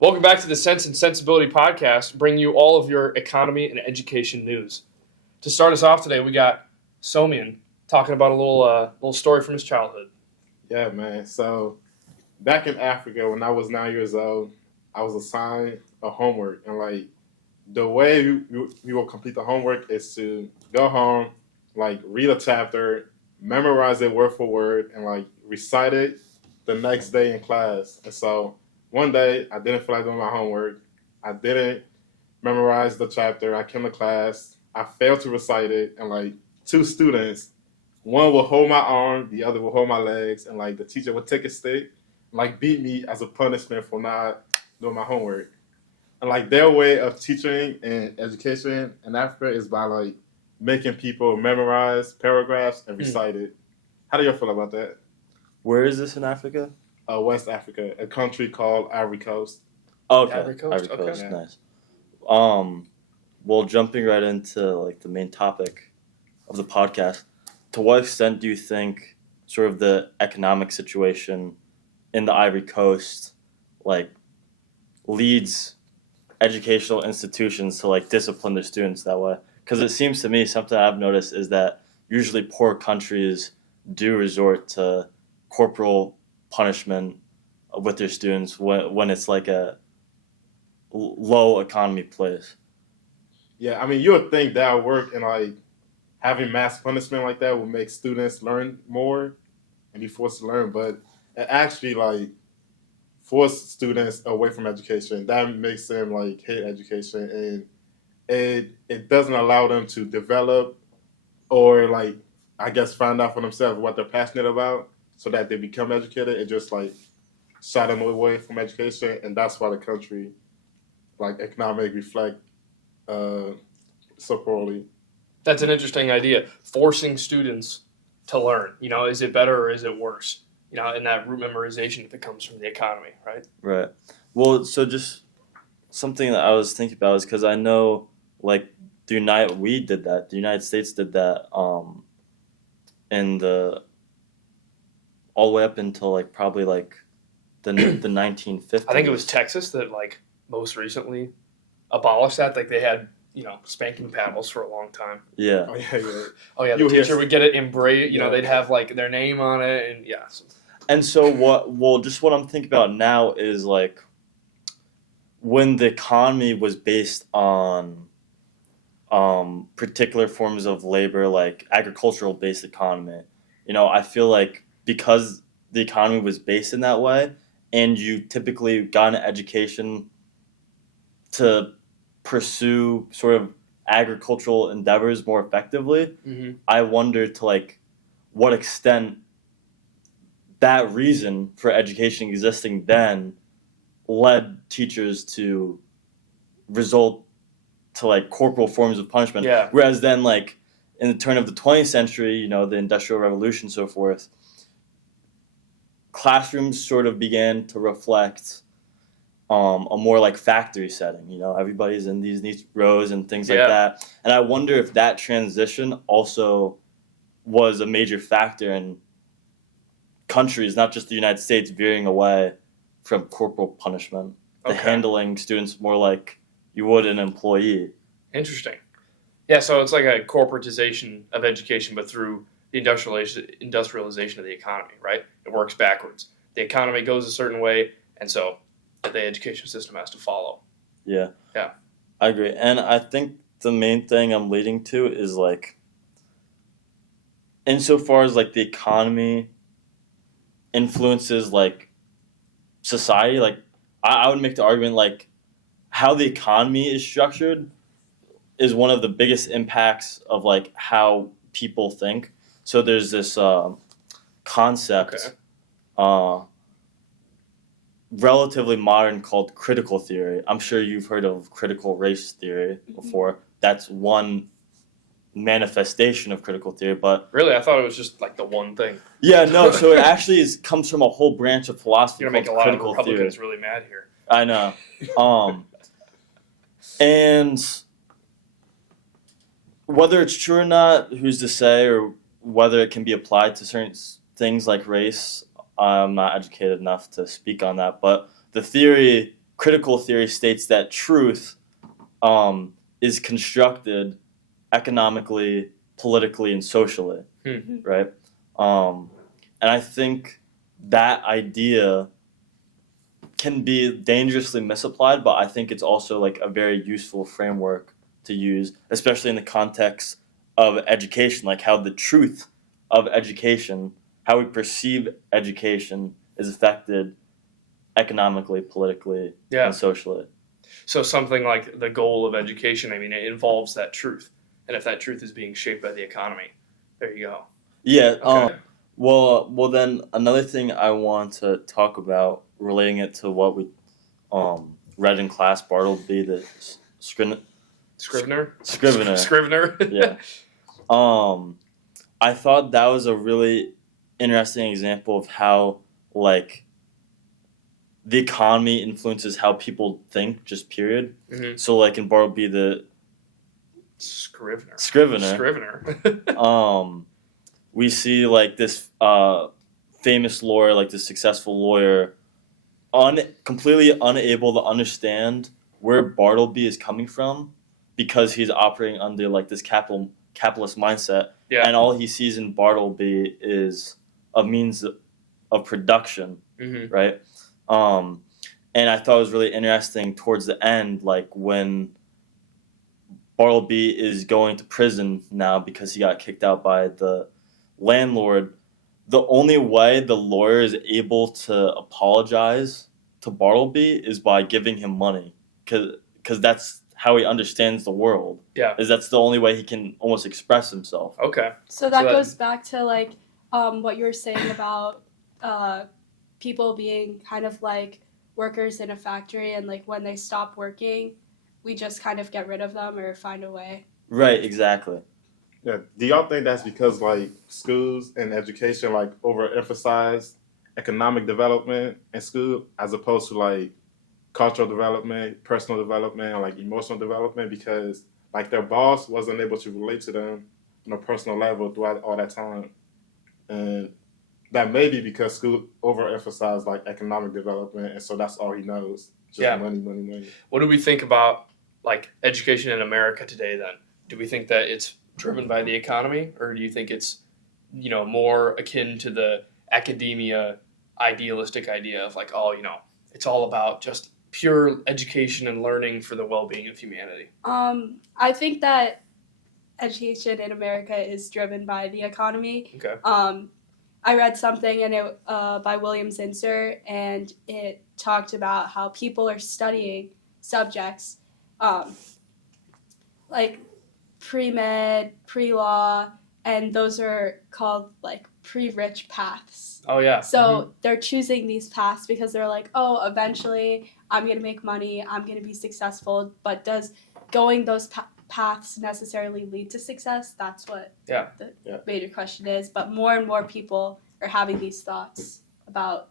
Welcome back to the Sense and Sensibility podcast, bringing you all of your economy and education news. To start us off today, we got Somian talking about a little story from his childhood. Yeah, man. So back in Africa, when I was 9 years old, I was assigned a homework, and like the way we will complete the homework is to go home, like read a chapter, memorize it word for word, and like recite it the next day in class. And so one day I didn't feel like doing my homework. I didn't memorize the chapter. I came to class. I failed to recite it, and like two students, one would hold my arm, the other would hold my legs, and like the teacher would take a stick, and, like beat me as a punishment for not doing my homework. And like their way of teaching and education in Africa is by like making people memorize paragraphs and recite it. How do you feel about that? Where is this in Africa? West Africa, a country called Ivory Coast. Oh, okay. Ivory Coast, okay. Coast, nice. Well, jumping right into like the main topic of the podcast, to what extent do you think sort of the economic situation in the Ivory Coast like leads educational institutions to like discipline their students that way? Because it seems to me something I've noticed is that usually poor countries do resort to corporal punishment with their students when it's like a low economy place. Yeah, I mean, you would think that would work, and like having mass punishment like that would make students learn more and be forced to learn, but it actually like force students away from education. That makes them like hate education, and it doesn't allow them to develop or like I guess find out for themselves what they're passionate about, so that they become educated. It just like shot them away from education, and that's why the country like economic reflect so poorly. That's an interesting idea. Forcing students to learn. Is it better or is it worse? In that root memorization if it comes from the economy, right? Right. Well, so just something that I was thinking about is because I know like we did that. The United States did that in the all the way up until like probably like the 1950s. I think it was Texas that like most recently abolished that. Like they had spanking paddles for a long time. Yeah. Oh yeah, yeah. Oh yeah, the teacher would get it engraved. They'd have like their name on it, and yeah. And so what I'm thinking about now is like when the economy was based on particular forms of labor, like agricultural based economy. I feel like because the economy was based in that way, and you typically got an education to pursue sort of agricultural endeavors more effectively, I wonder to like what extent that reason for education existing then led teachers to result to like corporal forms of punishment. Yeah. Whereas then like in the turn of the 20th century, the Industrial Revolution, so forth, classrooms sort of began to reflect a more like factory setting. Everybody's in these neat rows and things like that. And I wonder if that transition also was a major factor in countries, not just the United States, veering away from corporal punishment, to handling students more like you would an employee. Interesting. Yeah, so it's like a corporatization of education, but through the industrialization of the economy, right? It works backwards. The economy goes a certain way, and so the education system has to follow. Yeah. Yeah. I agree. And I think the main thing I'm leading to is like, insofar as like the economy influences like society, like I would make the argument like how the economy is structured is one of the biggest impacts of like how people think. So there's this concept, relatively modern, called critical theory. I'm sure you've heard of critical race theory before. That's one manifestation of critical theory, but really, I thought it was just like the one thing. Yeah, no. So it actually comes from a whole branch of philosophy. You're gonna make a lot of Republicans really mad here. I know, and whether it's true or not, who's to say, or whether it can be applied to certain things like race, I'm not educated enough to speak on that. But the theory critical theory states that truth is constructed economically, politically, and socially, right? And I think that idea can be dangerously misapplied, but I think it's also like a very useful framework to use, especially in the context of education, like how the truth of education, how we perceive education, is affected economically, politically, and socially. So something like the goal of education, I mean, it involves that truth. And if that truth is being shaped by the economy, there you go. Yeah. Okay. Well, then another thing I want to talk about, relating it to what we read in class, Bartleby, the Scrivener? Scrivener. Yeah. I thought that was a really interesting example of how, like, the economy influences how people think, just period. Mm-hmm. So, like, in Bartleby, the Scrivener. We see, like, this famous lawyer, like this successful lawyer, completely unable to understand where Bartleby is coming from because he's operating under, like, this capitalist mindset. Yeah. And all he sees in Bartleby is a means of production, right? And I thought it was really interesting towards the end, like when Bartleby is going to prison now because he got kicked out by the landlord, the only way the lawyer is able to apologize to Bartleby is by giving him money, because that's how he understands the world. Yeah. That's the only way he can almost express himself. Okay. So that goes back to like what you were saying about people being kind of like workers in a factory, and like when they stop working, we just kind of get rid of them or find a way. Right, exactly. Yeah. Do y'all think that's because like schools and education like overemphasize economic development in school as opposed to like cultural development, personal development, and like emotional development, because like their boss wasn't able to relate to them on a personal level throughout all that time, and that may be because school overemphasized like economic development, and so that's all he knows, just money. What do we think about like education in America today then? Do we think that it's driven by the economy, or do you think it's, more akin to the academia idealistic idea of like, it's all about just pure education and learning for the well-being of humanity? I think that education in America is driven by the economy. Okay. I read something by William Zinsser, and it talked about how people are studying subjects like pre-med, pre-law, and those are called like pre-rich paths. Oh, yeah. So they're choosing these paths because they're like, oh, eventually I'm going to make money, I'm going to be successful, but does going those paths necessarily lead to success? That's what the major question is. But more and more people are having these thoughts about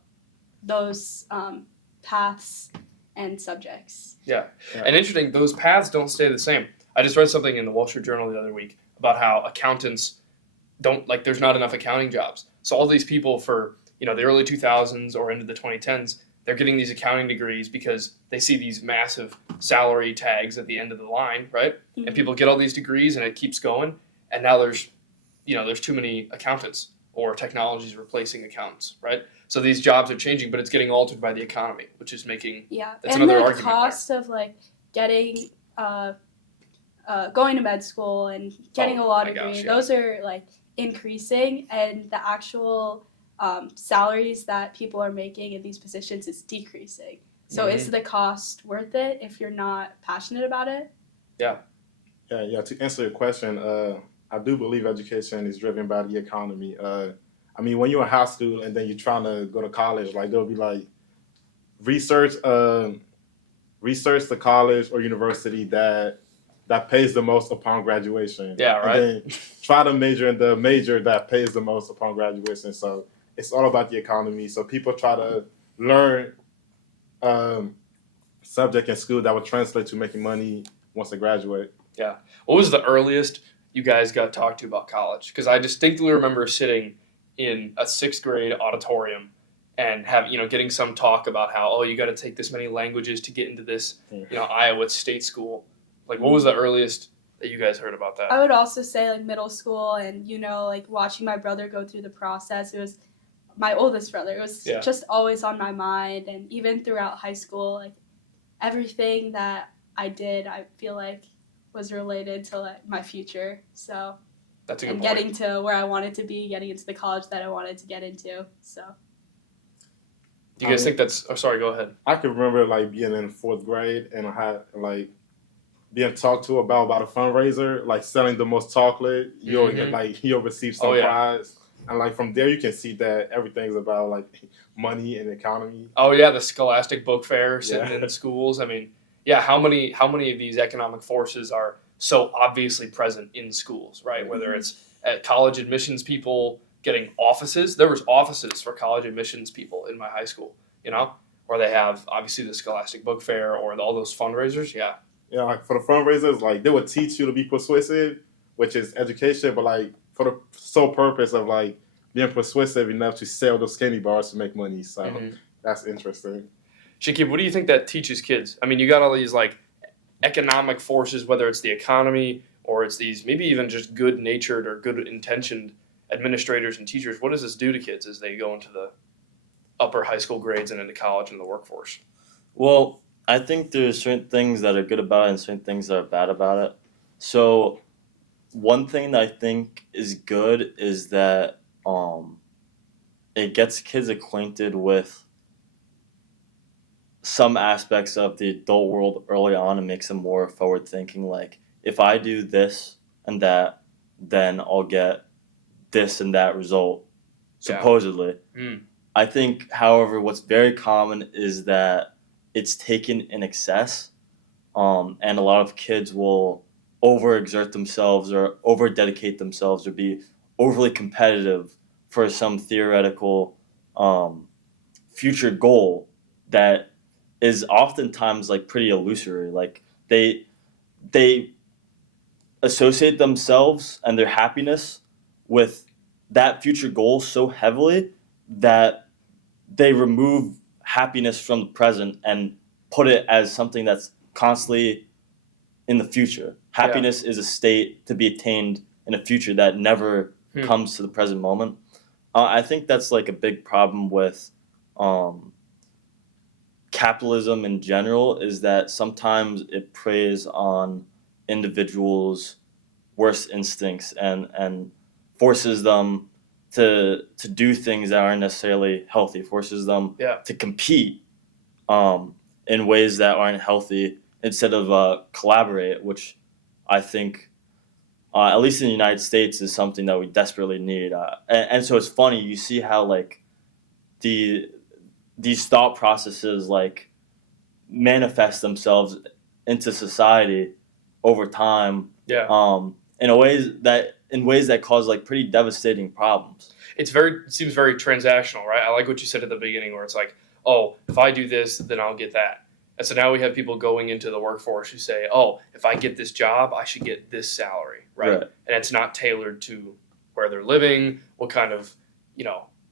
those paths and subjects. Yeah. And interesting, those paths don't stay the same. I just read something in the Wall Street Journal the other week about how accountants there's not enough accounting jobs. So all these people for, the early 2000s or into the 2010s, they're getting these accounting degrees because they see these massive salary tags at the end of the line, right? Mm-hmm. And people get all these degrees and it keeps going. And now there's too many accountants, or technology is replacing accountants, right? So these jobs are changing, but it's getting altered by the economy, which is making that's and another the argument. Cost of like getting going to med school and getting a law degree, those are like increasing, and the actual salaries that people are making in these positions is decreasing. So is the cost worth it if you're not passionate about it? Yeah. To answer your question, I do believe education is driven by the economy. When you're in high school and then you're trying to go to college, like there'll be like research the college or university that pays the most upon graduation. Yeah, right. And then try to major in the major that pays the most upon graduation. So it's all about the economy. So people try to learn subject in school that would translate to making money once they graduate. Yeah. What was the earliest you guys got talked to about college? Because I distinctly remember sitting in a 6th grade auditorium, and getting some talk about how, oh, you got to take this many languages to get into this Iowa state school. Like, what was the earliest that you guys heard about that? I would also say like middle school, and like watching my brother go through the process. It was my oldest brother. It was just always on my mind, and even throughout high school, like everything that I did, I feel like was related to like my future. So that's a good and point. Getting to where I wanted to be, getting into the college that I wanted to get into. So. Do you guys think that's? Oh, sorry. Go ahead. I can remember like being in fourth grade and I had like being talked to about a fundraiser, like selling the most chocolate. You'll get like you'll receive some prize, and like from there you can see that everything's about like money and economy. Oh yeah, the Scholastic Book Fair sitting in schools. I mean, yeah, how many of these economic forces are so obviously present in schools, right? Whether it's at college admissions people getting offices. There was offices for college admissions people in my high school, or they have obviously the Scholastic Book Fair or all those fundraisers. Yeah. Yeah, like for the fundraisers, like they would teach you to be persuasive, which is education, but like for the sole purpose of like being persuasive enough to sell those candy bars to make money. So that's interesting. Shakib, what do you think that teaches kids? I mean, you got all these like economic forces, whether it's the economy or it's these maybe even just good-natured or good-intentioned administrators and teachers. What does this do to kids as they go into the upper high school grades and into college and the workforce? Well, I think there's certain things that are good about it and certain things that are bad about it. So one thing that I think is good is that it gets kids acquainted with some aspects of the adult world early on and makes them more forward thinking. Like, if I do this and that, then I'll get this and that result, supposedly. I think, however, what's very common is that it's taken in excess, and a lot of kids will overexert themselves or over-dedicate themselves or be overly competitive for some theoretical future goal that is oftentimes like pretty illusory. Like they associate themselves and their happiness with that future goal so heavily that they remove happiness from the present and put it as something that's constantly in the future. Happiness is a state to be attained in a future that never comes to the present moment. I think that's like a big problem with capitalism in general, is that sometimes it preys on individuals' worst instincts and forces them to do things that aren't necessarily healthy, forces them to compete in ways that aren't healthy instead of collaborate, which I think, at least in the United States, is something that we desperately need. And so it's funny, you see how like these thought processes like manifest themselves into society over time. In ways that cause like pretty devastating problems. It seems very transactional, right? I like what you said at the beginning, where it's like, oh, if I do this, then I'll get that. And so now we have people going into the workforce who say, oh, if I get this job, I should get this salary, right? And it's not tailored to where they're living, what kind of,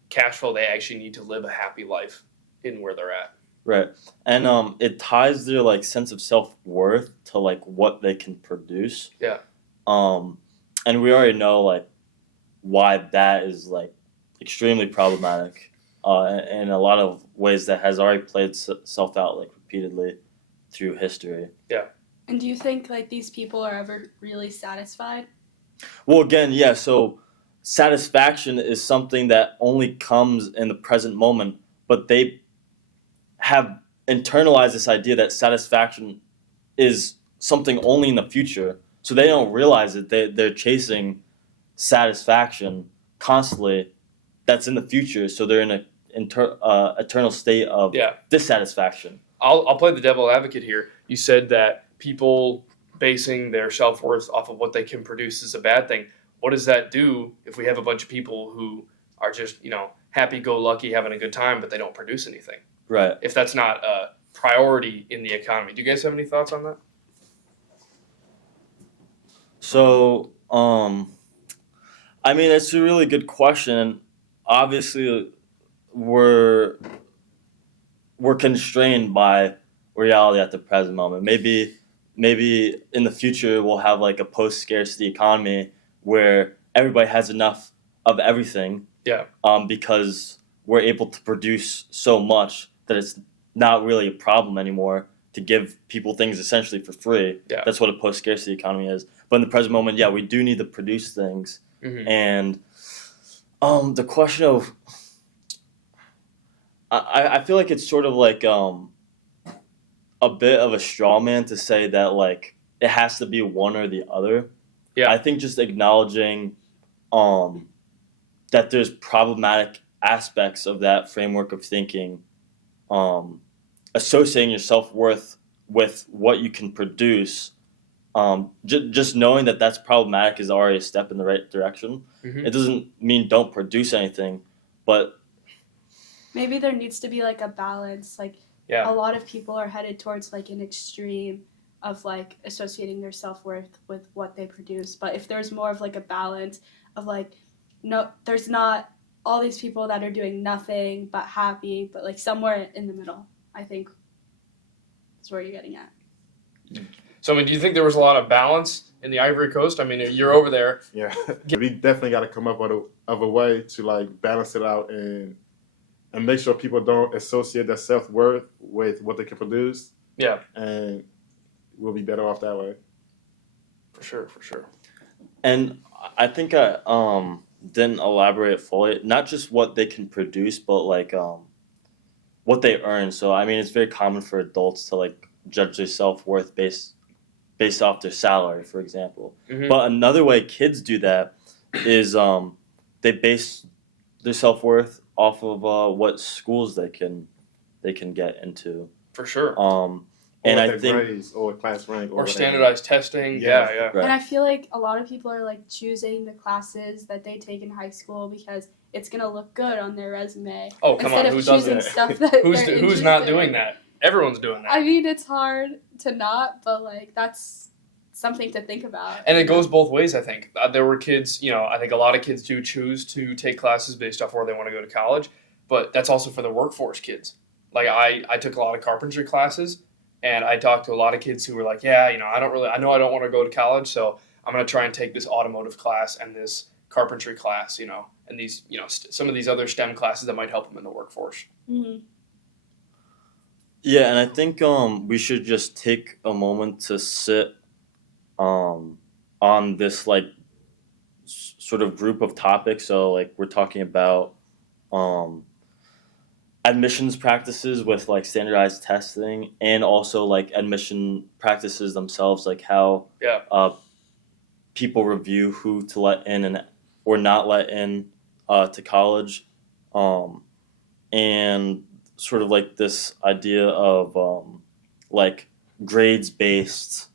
cash flow they actually need to live a happy life in where they're at. Right. And it ties their like sense of self-worth to like what they can produce. And we already know like why that is like extremely problematic in a lot of ways that has already played itself out like repeatedly through history. And do you think like these people are ever really satisfied? Well, again, so satisfaction is something that only comes in the present moment, but they have internalized this idea that satisfaction is something only in the future. So they don't realize that they're chasing satisfaction constantly that's in the future. So they're in an eternal state of dissatisfaction. I'll play the devil advocate here. You said that people basing their self-worth off of what they can produce is a bad thing. What does that do if we have a bunch of people who are just, happy-go-lucky, having a good time, but they don't produce anything? Right. If that's not a priority in the economy. Do you guys have any thoughts on that? So, I mean, it's a really good question. Obviously, we're constrained by reality at the present moment. Maybe in the future we'll have like a post-scarcity economy where everybody has enough of everything. Yeah. Because we're able to produce so much that it's not really a problem anymore to give people things essentially for free. Yeah. That's what a post-scarcity economy is. But in the present moment, yeah, we do need to produce things. Mm-hmm. And the question of, I feel like it's sort of like a bit of a straw man to say that like it has to be one or the other. Yeah. I think just acknowledging that there's problematic aspects of that framework of thinking, associating your self-worth with what you can produce, just knowing that that's problematic is already a step in the right direction. Mm-hmm. It doesn't mean don't produce anything, but maybe there needs to be like a balance. Like Yeah. a lot of people are headed towards like an extreme of like associating their self-worth with what they produce. But if there's more of like a balance of like, no, there's not all these people that are doing nothing but happy, but like somewhere in the middle, I think is where you're getting at. So, I mean, do you think there was a lot of balance in the Ivory Coast? I mean, you're over there. Yeah, we definitely got to come up with a way to like balance it out and make sure people don't associate their self-worth with what they can produce. Yeah. And we'll be better off that way. For sure. and I think I didn't elaborate fully. Not just what they can produce, but like what they earn. So I mean, it's very common for adults to like judge their self-worth based off their salary, for example. Mm-hmm. But another way kids do that is they base their self-worth off of what schools they can get into. For sure. And or I their think grades or class rank Or whatever. standardized testing. Yeah. Yeah. Right. And I feel like a lot of people are like choosing the classes that they take in high school because it's gonna look good on their resume. Oh, come instead on. of Who does choosing that? stuff that Who's they're who's not interested doing in. that? Everyone's doing that. I mean, it's hard to not, but like that's something to think about. And it goes both ways, I think. There were kids, I think a lot of kids do choose to take classes based off where they want to go to college, but that's also for the workforce kids. Like I took a lot of carpentry classes, and I talked to a lot of kids who were like, I know I don't want to go to college, so I'm going to try and take this automotive class and this carpentry class, and these, some of these other STEM classes that might help them in the workforce. Mm-hmm. Yeah, and I think we should just take a moment to sit on this like sort of group of topics. So like we're talking about admissions practices with like standardized testing, and also like admission practices themselves, like how people review who to let in or not let in to college, and sort of like this idea of like grades based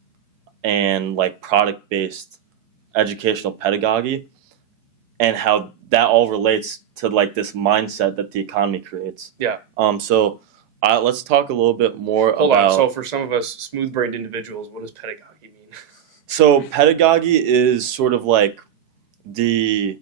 and like product based educational pedagogy, and how that all relates to like this mindset that the economy creates. Yeah. So let's talk a little bit more Hold about. on. So for some of us smooth-brained individuals, what does pedagogy mean? So pedagogy is sort of like the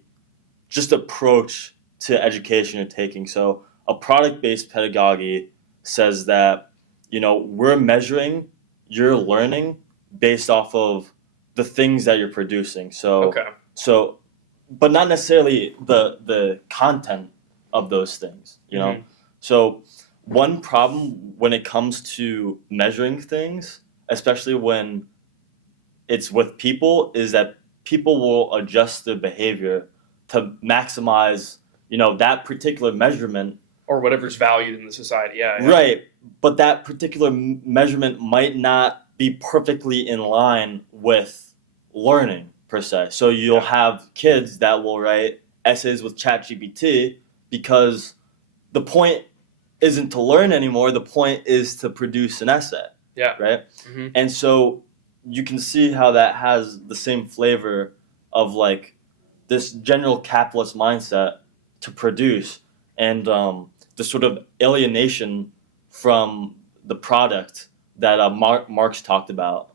just approach to education you're taking. So a product-based pedagogy says that we're measuring your learning based off of the things that you're producing. So Okay. But not necessarily the content of those things, Mhm. So one problem when it comes to measuring things, especially when it's with people, is that people will adjust their behavior to maximize, that particular measurement. Or whatever's valued in the society. Yeah. Right. But that particular measurement might not be perfectly in line with learning per se. So you'll have kids that will write essays with ChatGPT because the point isn't to learn anymore. The point is to produce an essay. Yeah. Right. Mm-hmm. And so you can see how that has the same flavor of like this general capitalist mindset to produce, and the sort of alienation from the product that Marx talked about.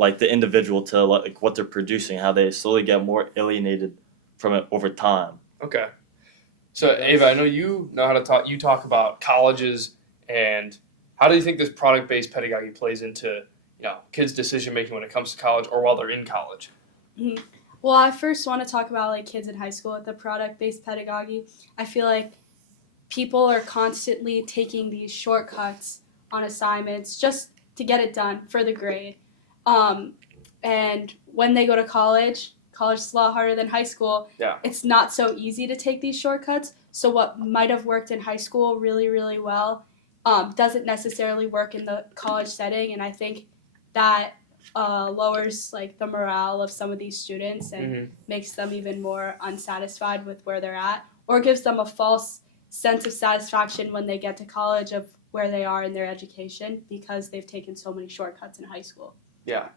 Like the individual to like what they're producing, how they slowly get more alienated from it over time. Okay. So Ava, I know you know how to talk. You talk about colleges, and how do you think this product-based pedagogy plays into kids' decision making when it comes to college or while they're in college? Mhm. Well, I first want to talk about like kids in high school with the product-based pedagogy. I feel like people are constantly taking these shortcuts on assignments just to get it done for the grade. And when they go to college is a lot harder than high school. Yeah. It's not so easy to take these shortcuts. So what might have worked in high school really, really well doesn't necessarily work in the college setting. And I think that lowers like the morale of some of these students and makes them even more unsatisfied with where they're at, or gives them a false sense of satisfaction when they get to college of where they are in their education because they've taken so many shortcuts in high school. Yeah.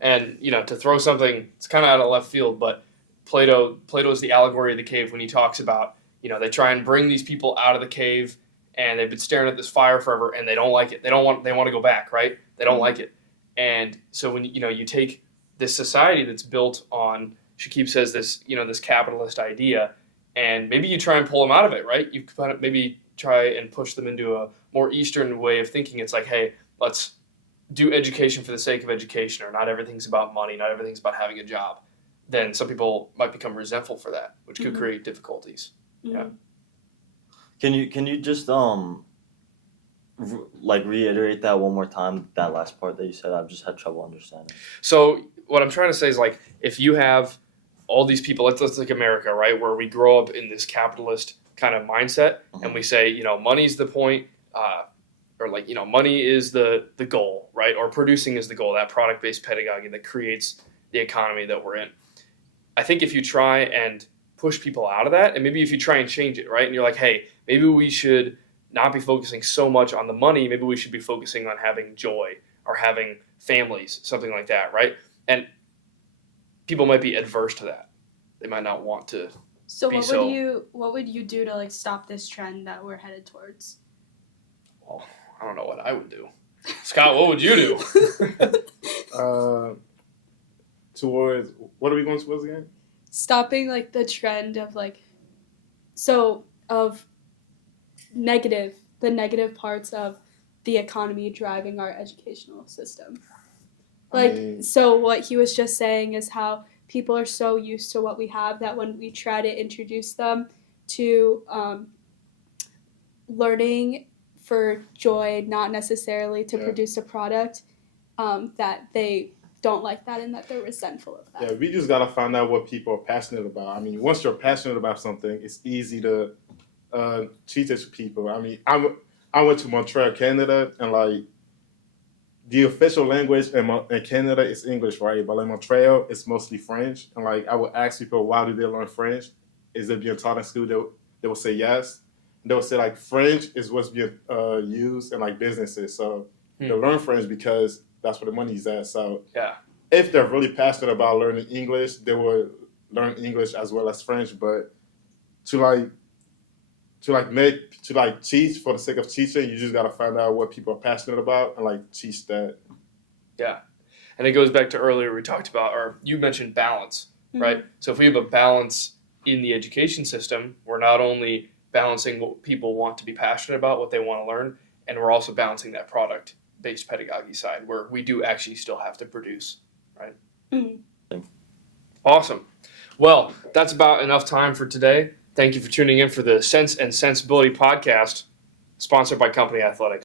And to throw something, it's kind of out of left field, but Plato's the allegory of the cave when he talks about they try and bring these people out of the cave, and they've been staring at this fire forever, and they don't like it. They want to go back, right? They don't like it. And so when you take this society that's built on, Shakib says this this capitalist idea, and maybe you try and pull them out of it, right? You maybe try and push them into a more Eastern way of thinking. It's like, hey, let's do education for the sake of education, or not everything's about money, not everything's about having a job. Then some people might become resentful for that, which could create difficulties. Mm-hmm. Yeah. Can you just reiterate that one more time? That last part that you said, I've just had trouble understanding. So what I'm trying to say is, like, if you have all these people, let's like America, right, where we grow up in this capitalist kind of mindset, and we say, money's the point, or like, money is the goal, right, or producing is the goal. That product-based pedagogy that creates the economy that we're in. I think if you try and push people out of that, and maybe if you try and change it, right, and you're like, hey, maybe we should not be focusing so much on the money, maybe we should be focusing on having joy or having families, something like that, right? And people might be adverse to that. They might not want to. So what would you do to like stop this trend that we're headed towards? Well, I don't know what I would do. Scott, what would you do? Towards what are we going towards again? Stopping like the trend of the negative parts of the economy driving our educational system. So what he was just saying is how people are so used to what we have that when we try to introduce them to learning for joy, not necessarily to produce a product, that they don't like that and that they're resentful of that. Yeah, we just gotta find out what people are passionate about. I mean, once you're passionate about something, it's easy to teach it to people. I mean, I went to Montreal, Canada, and like the official language in Canada is English, right? But in Montreal, it's mostly French. And like I would ask people, why do they learn French? Is it being taught in school? They would say yes. And they would say like French is what's being used in like businesses. So they learn French because that's where the money's at. So yeah, if they're really passionate about learning English, they will learn English as well as French. But to teach for the sake of teaching, you just gotta find out what people are passionate about and like teach that. Yeah, and it goes back to earlier we talked about, or you mentioned balance, right? So if we have a balance in the education system, we're not only balancing what people want to be passionate about, what they want to learn, and we're also balancing that product-based pedagogy side where we do actually still have to produce, right? Awesome. Well, that's about enough time for today. Thank you for tuning in for the Sense and Sensibility podcast, sponsored by Company Athletics.